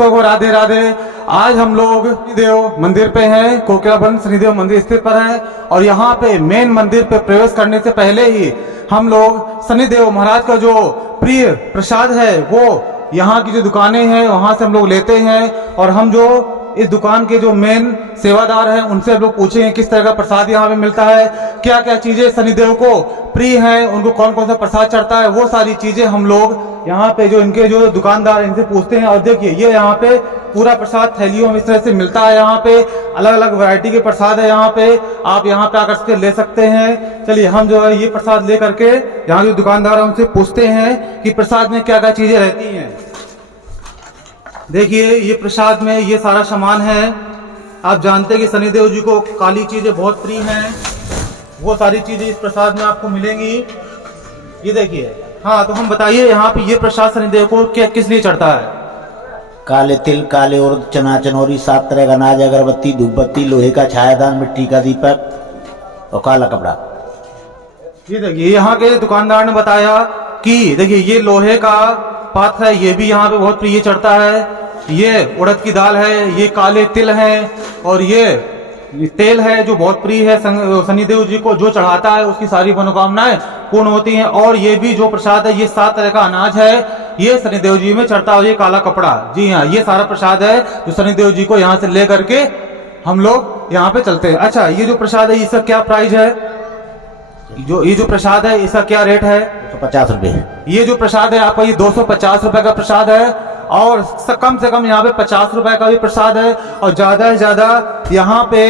भक्तों को राधे राधे। आज हम लोग शनिदेव मंदिर पे हैं, कोकिलावन शनिदेव मंदिर स्थित पर है। और यहाँ पे मेन मंदिर पे प्रवेश करने से पहले ही हम लोग शनिदेव महाराज का जो प्रिय प्रसाद है वो यहाँ की जो दुकानें हैं वहां से हम लोग लेते हैं। और हम जो इस दुकान के जो मेन सेवादार हैं उनसे हम लोग पूछेंगे किस तरह का प्रसाद यहाँ पे मिलता है, क्या क्या चीजें शनिदेव को प्रिय हैं, उनको कौन कौन सा प्रसाद चढ़ता है, वो सारी चीजें हम लोग यहाँ पे जो इनके जो दुकानदार हैं इनसे पूछते हैं। और देखिए ये यहाँ पे पूरा प्रसाद थैलियों में इस तरह से मिलता है। यहाँ पे अलग अलग वैरायटी के प्रसाद है, यहाँ पे आप यहाँ पे आकर के ले सकते हैं। चलिए हम जो है ये प्रसाद ले करके यहाँ जो दुकानदार है उनसे पूछते हैं कि प्रसाद में क्या क्या चीजें रहती हैं। देखिए ये प्रसाद में ये सारा सामान है। आप जानते हैं कि शनिदेव जी को काली चीजें बहुत प्रिय हैं, वो सारी चीजें इस प्रसाद में आपको मिलेंगी। ये देखिए, हाँ तो हम बताइए यहाँ पे ये प्रसाद शनिदेव को क्या किस लिए चढ़ता है? काले तिल, काले उड़द, चना चनौरी, 7 तरह का अनाज, अगरबत्ती, धूपबत्ती, लोहे का छायादान, मिट्टी का दीपक और काला कपड़ा। ये देखिए यहाँ के दुकानदार ने बताया कि देखिए ये लोहे का पात्र है, ये भी यहाँ पे बहुत प्रिय चढ़ता है। ये उड़द की दाल है, ये काले तिल है और ये तेल है जो बहुत प्रिय है शनिदेव जी को। जो चढ़ाता है उसकी सारी मनोकामनाएं पूर्ण होती हैं। और ये भी जो प्रसाद है ये 7 तरह का अनाज है, ये शनिदेव जी में चढ़ता है। ये काला कपड़ा, जी हाँ ये सारा प्रसाद है जो शनिदेव जी को यहाँ से ले करके हम लोग यहाँ पे चलते हैं। अच्छा ये जो प्रसाद है इसका क्या प्राइस है? ये जो प्रसाद है इसका क्या रेट है? 250 रुपये। ये जो प्रसाद है आपका ये 250 रुपए का प्रसाद है। और कम से कम यहाँ पे 50 रुपए का भी प्रसाद है और ज्यादा से ज्यादा यहाँ पे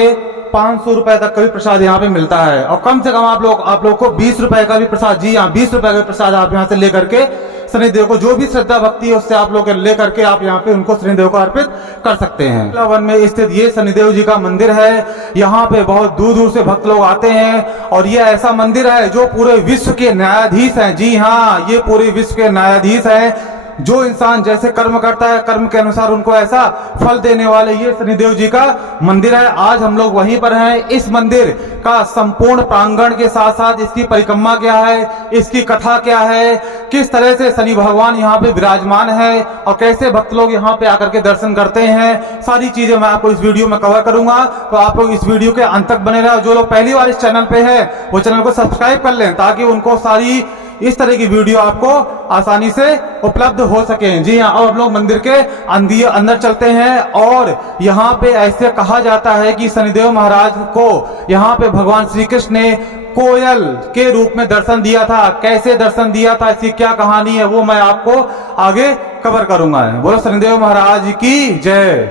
500 रुपए तक का भी प्रसाद यहाँ पे मिलता है। और कम से कम आप लोग को 20 रुपए का भी प्रसाद, जी हाँ 20 रुपए का प्रसाद आप यहाँ से लेकर के शनिदेव को जो भी श्रद्धा भक्ति है उससे आप लोग लेकर के आप यहाँ पे उनको शनिदेव को अर्पित कर सकते हैं। कोकिलावन में स्थित ये शनिदेव जी का मंदिर है। यहाँ पे बहुत दूर दूर से भक्त लोग आते हैं और ये ऐसा मंदिर है जो पूरे विश्व के न्यायाधीश हैं। जी हाँ ये पूरे विश्व के न्यायाधीश हैं। जो इंसान जैसे कर्म करता है कर्म के अनुसार उनको ऐसा फल देने वाले ये शनिदेव जी का मंदिर है। आज हम लोग वहीं पर हैं। इस मंदिर का संपूर्ण प्रांगण के साथ साथ इसकी परिक्रमा क्या है, इसकी कथा क्या है, किस तरह से शनि भगवान यहाँ पे विराजमान है और कैसे भक्त लोग यहाँ पे आकर के दर्शन करते हैं, सारी चीजें मैं आपको इस वीडियो में कवर करूंगा। तो आप लोग इस वीडियो के अंत तक बने रहे। जो लोग पहली बार इस चैनल पे है वो चैनल को सब्सक्राइब कर लें ताकि उनको सारी इस तरह की वीडियो आपको आसानी से उपलब्ध हो सके। जी हाँ अब हम लोग मंदिर के अंदर चलते हैं। और यहाँ पे ऐसे कहा जाता है कि शनिदेव महाराज को यहाँ पे भगवान श्री कृष्ण ने कोयल के रूप में दर्शन दिया था। कैसे दर्शन दिया था, इसकी क्या कहानी है वो मैं आपको आगे कवर करूंगा। बोलो शनिदेव महाराज की जय।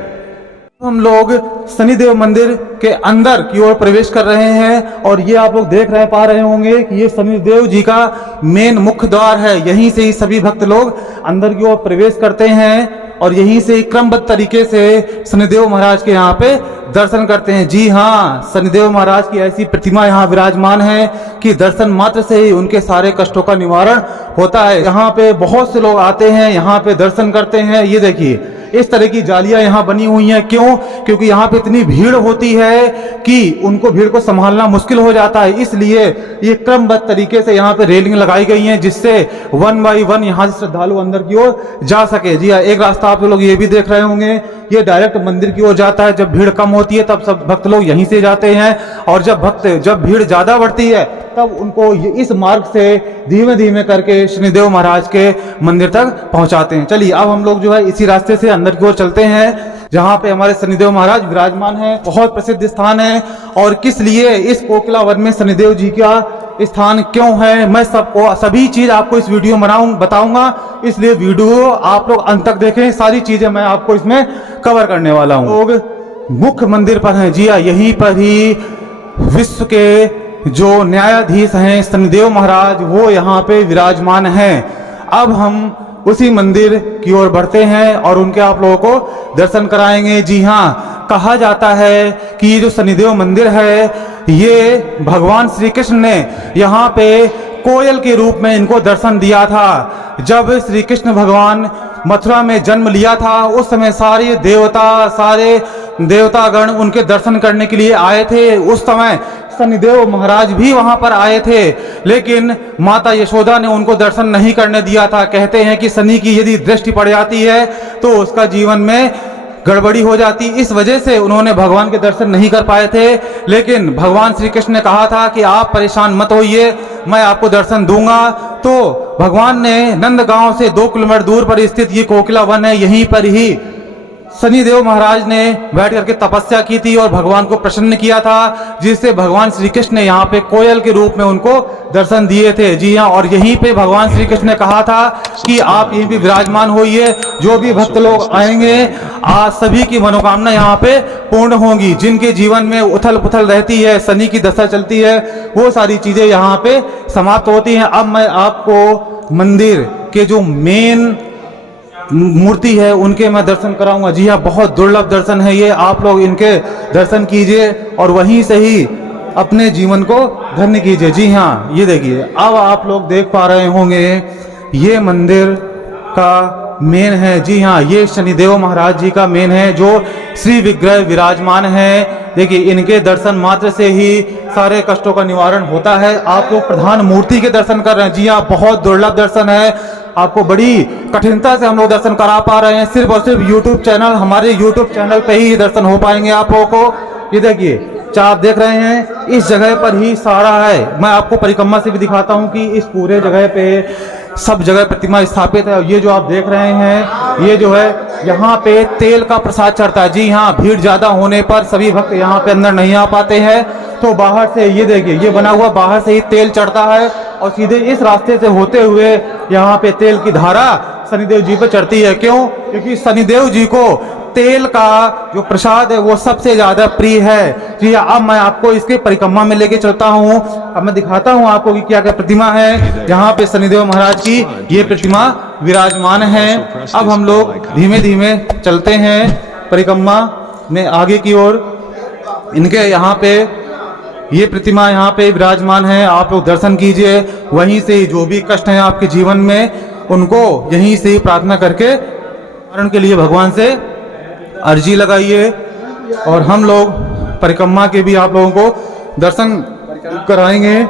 हम लोग शनिदेव मंदिर के अंदर की ओर प्रवेश कर रहे हैं और ये आप लोग पा रहे होंगे कि ये शनिदेव जी का मेन मुख्य द्वार है। यहीं से ही सभी भक्त लोग अंदर की ओर प्रवेश करते हैं और यहीं से क्रमबद्ध तरीके से शनिदेव महाराज के यहाँ पे दर्शन करते हैं। जी हाँ शनिदेव महाराज की ऐसी प्रतिमा यहाँ विराजमान है कि दर्शन मात्र से ही उनके सारे कष्टों का निवारण होता है। यहाँ पे बहुत से लोग आते हैं, यहाँ पे दर्शन करते हैं। ये देखिए इस तरह की जालियां यहाँ बनी हुई हैं। क्यों? क्योंकि यहाँ पे इतनी भीड़ होती है कि उनको भीड़ को संभालना मुश्किल हो जाता है। इसलिए ये क्रमबद्ध तरीके से यहाँ पे रेलिंग लगाई गई हैं जिससे 1 बाई 1 यहाँ से श्रद्धालु अंदर की ओर जा सके। जी हाँ एक रास्ता आप लोग ये भी देख रहे होंगे, ये डायरेक्ट मंदिर की ओर जाता है। जब भीड़ कम होती है तब सब भक्त लोग यहीं से जाते हैं और जब भीड़ ज्यादा बढ़ती है तब उनको इस मार्ग से धीमे धीमे करके शनिदेव महाराज के मंदिर तक पहुंचाते हैं। चलिए अब हम लोग जो है इसी रास्ते से अंदर की ओर चलते हैं जहाँ पे हमारे शनिदेव महाराज विराजमान है। बहुत प्रसिद्ध स्थान है और किस लिए इस कोकिलावन में शनिदेव जी का स्थान क्यों है मैं सभी चीज आपको इस वीडियो में बताऊंगा। इसलिए वीडियो आप लोग अंत तक देखें, सारी चीजें मैं आपको इसमें कवर करने वाला हूँ। लोग मुख्य मंदिर पर हैं। जी हाँ यहीं पर ही विश्व के जो न्यायाधीश हैं शनिदेव महाराज वो यहाँ पे विराजमान हैं। अब हम उसी मंदिर की ओर बढ़ते हैं और उनके आप लोगों को दर्शन कराएंगे। जी हाँ कहा जाता है कि ये जो शनिदेव मंदिर है ये भगवान श्री कृष्ण ने यहाँ पे कोयल के रूप में इनको दर्शन दिया था। जब श्री कृष्ण भगवान मथुरा में जन्म लिया था उस समय सारे देवतागण उनके दर्शन करने के लिए आए थे। उस समय शनिदेव महाराज भी वहां पर आए थे, लेकिन माता यशोदा ने उनको दर्शन नहीं करने दिया था। कहते हैं कि शनि की यदि दृष्टि पड़ जाती है तो उसका जीवन में गड़बड़ी हो जाती, इस वजह से उन्होंने भगवान के दर्शन नहीं कर पाए थे। लेकिन भगवान श्री कृष्ण ने कहा था कि आप परेशान मत होइए, मैं आपको दर्शन दूंगा। तो भगवान ने नंदगांव से 2 किलोमीटर दूर पर स्थित ये कोकिला वन है, यहीं पर ही शनिदेव महाराज ने बैठ करके तपस्या की थी और भगवान को प्रसन्न किया था, जिससे भगवान श्री कृष्ण ने यहाँ पे कोयल के रूप में उनको दर्शन दिए थे। जी हाँ, और यहीं पे भगवान श्री कृष्ण ने कहा था कि आप यहीं पे विराजमान होइए, जो भी भक्त लोग आएंगे आज सभी की मनोकामना यहाँ पे पूर्ण होंगी। जिनके जीवन में उथल पुथल रहती है, शनि की दशा चलती है, वो सारी चीजें यहाँ पे समाप्त होती हैं। अब मैं आपको मंदिर के जो मेन मूर्ति है उनके मैं दर्शन कराऊंगा। जी हाँ, बहुत दुर्लभ दर्शन है ये, आप लोग इनके दर्शन कीजिए और वहीं से ही अपने जीवन को धन्य कीजिए। जी हाँ, ये देखिए, अब आप लोग देख पा रहे होंगे ये मंदिर का मेन है। जी हाँ, ये शनिदेव महाराज जी का मेन है जो श्री विग्रह विराजमान है। देखिए, इनके दर्शन मात्र से ही सारे कष्टों का निवारण होता है। आप लोग प्रधान मूर्ति के दर्शन कर रहे हैं। जी हाँ, बहुत दुर्लभ दर्शन है, आपको बड़ी कठिनता से हम लोग दर्शन करा पा रहे हैं। सिर्फ और सिर्फ यूट्यूब चैनल, हमारे यूट्यूब चैनल पे ही दर्शन हो पाएंगे आप लोगों को। ये देखिए, आप देख रहे हैं इस जगह पर ही सारा है। मैं आपको परिक्रमा से भी दिखाता हूँ कि इस पूरे जगह पे सब जगह प्रतिमा स्थापित है। ये जो आप देख रहे हैं, ये जो है यहाँ पे तेल का प्रसाद चढ़ता है। जी हाँ, भीड़ ज्यादा होने पर सभी भक्त यहाँ पे अंदर नहीं आ पाते हैं, तो बाहर से ये देखिए, ये बना हुआ बाहर से ही तेल चढ़ता है और सीधे इस रास्ते से होते हुए यहाँ पे तेल की धारा शनिदेव जी पे चढ़ती है। क्यों? क्योंकि शनिदेव जी को तेल का जो प्रसाद है वो सबसे ज्यादा प्रिय है। जी अब मैं आपको इसके परिक्रमा में लेके चलता हूँ। अब मैं दिखाता हूँ आपको कि क्या क्या प्रतिमा है। यहाँ पे शनिदेव महाराज की ये प्रतिमा विराजमान है। अब हम लोग धीमे धीमे चलते हैं परिक्रमा में आगे की ओर। इनके यहाँ पे ये प्रतिमा यहाँ पे विराजमान है, आप लोग दर्शन कीजिए। वहीं से जो भी कष्ट हैं आपके जीवन में उनको यहीं से ही प्रार्थना करके निवारण के लिए भगवान से अर्जी लगाइए। और हम लोग परिक्रमा के भी आप लोगों को दर्शन कराएंगे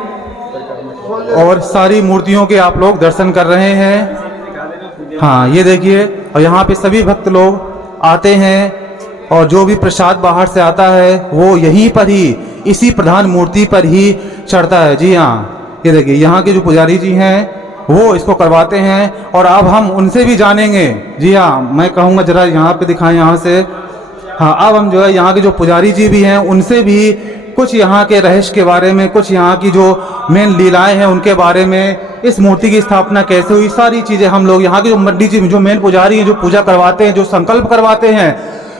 और सारी मूर्तियों के आप लोग दर्शन कर रहे हैं। हाँ, ये देखिए, और यहाँ पे सभी भक्त लोग आते हैं और जो भी प्रसाद बाहर से आता है वो यहीं पर ही इसी प्रधान मूर्ति पर ही चढ़ता है। जी हाँ, ये देखिए, यहाँ के जो पुजारी जी हैं वो इसको करवाते हैं और अब हम उनसे भी जानेंगे। जी हाँ, मैं कहूँगा जरा यहाँ पे दिखाएं, यहाँ से। हाँ, अब हम जो है यहाँ के जो पुजारी जी भी हैं उनसे भी कुछ यहाँ के रहस्य के बारे में, कुछ यहाँ की जो मेन लीलाएं हैं उनके बारे में, इस मूर्ति की स्थापना कैसे हुई, सारी चीज़ें हम लोग यहाँ के जो पंडित जी, जो मेन पुजारी हैं, जो पूजा करवाते हैं, जो संकल्प करवाते हैं,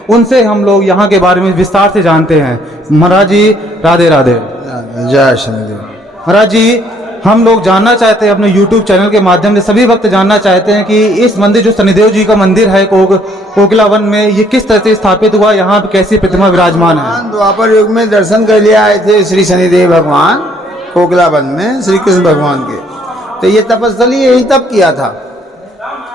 उनसे हम लोग यहाँ के बारे में विस्तार से जानते हैं। महाराज जी राधे राधे। जय शनिदेव। महाराज जी, हम लोग जानना चाहते हैं अपने YouTube चैनल के माध्यम से, सभी भक्त जानना चाहते हैं कि इस मंदिर जो शनिदेव जी का मंदिर है कोकिला वन में, ये किस तरह से स्थापित हुआ, यहाँ पे कैसी प्रतिमा विराजमान है? द्वापर युग में दर्शन कर लिया आए थे श्री शनिदेव भगवान कोकिला वन में श्री कृष्ण भगवान के। तो ये तपस्थली यही तब किया था,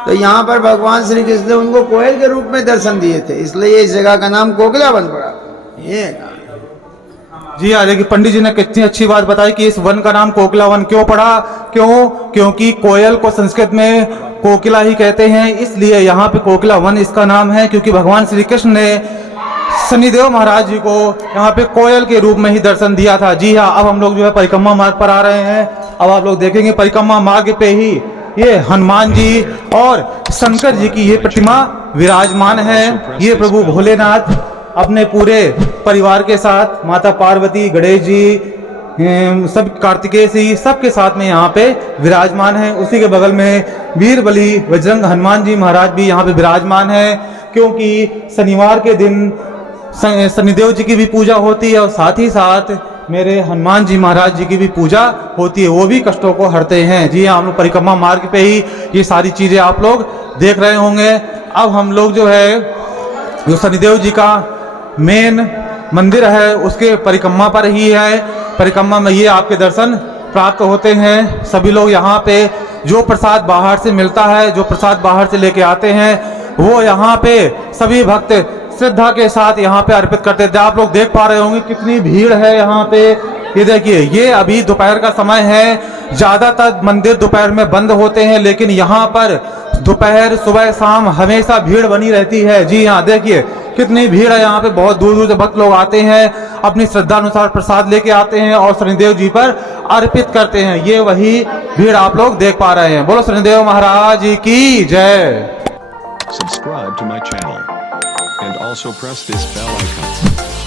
तो यहाँ पर भगवान श्री कृष्ण ने उनको कोयल के रूप में दर्शन दिए थे, इसलिए इस जगह का नाम कोकिला वन पड़ा। ये जी हाँ, देखिए पंडित जी ने कितनी अच्छी बात बताई कि इस वन का नाम कोकिला वन क्यों पड़ा। क्यों? क्योंकि कोयल को संस्कृत में कोकिला ही कहते हैं, इसलिए यहाँ पे कोकिला वन इसका नाम है। क्योंकि भगवान श्री कृष्ण ने शनिदेव महाराज जी को यहाँ पे कोयल के रूप में ही दर्शन दिया था। जी हाँ, अब हम लोग जो है परिक्रमा मार्ग पर आ रहे हैं। अब आप लोग देखेंगे परिक्रमा मार्ग पे ही ये हनुमान जी और शंकर जी की ये प्रतिमा विराजमान है। ये प्रभु भोलेनाथ अपने पूरे परिवार के साथ, माता पार्वती, गणेश जी, सब कार्तिकेय जी, सबके साथ में यहाँ पे विराजमान है। उसी के बगल में वीरबली बजरंग हनुमान जी महाराज भी यहाँ पे विराजमान है। क्योंकि शनिवार के दिन शनिदेव जी की भी पूजा होती है और साथ ही साथ मेरे हनुमान जी महाराज जी की भी पूजा होती है, वो भी कष्टों को हरते हैं। जी हाँ, हम लोग परिक्रमा मार्ग पे ही ये सारी चीजें आप लोग देख रहे होंगे। अब हम लोग जो है जो शनिदेव जी का मेन मंदिर है उसके परिक्रमा पर ही है। परिक्रमा में ये आपके दर्शन प्राप्त होते हैं। सभी लोग यहाँ पे जो प्रसाद बाहर से मिलता है, जो प्रसाद बाहर से लेके आते हैं, वो यहाँ पे सभी भक्त श्रद्धा के साथ यहाँ पे अर्पित करते थे। आप लोग देख पा रहे होंगे कितनी भीड़ है यहाँ पे। ये देखिए, ये अभी दोपहर का समय है, ज्यादातर मंदिर दोपहर में बंद होते हैं, लेकिन यहाँ पर दोपहर सुबह शाम हमेशा भीड़ बनी रहती है। जी हाँ, देखिए कितनी भीड़ है यहाँ पे, बहुत दूर दूर से भक्त लोग आते हैं, अपनी श्रद्धा अनुसार प्रसाद लेके आते हैं और शनिदेव जी पर अर्पित करते हैं। ये वही भीड़ आप लोग देख पा रहे हैं। बोलो शनिदेव महाराज की जय। Subscribe to my channel and also press this bell icon.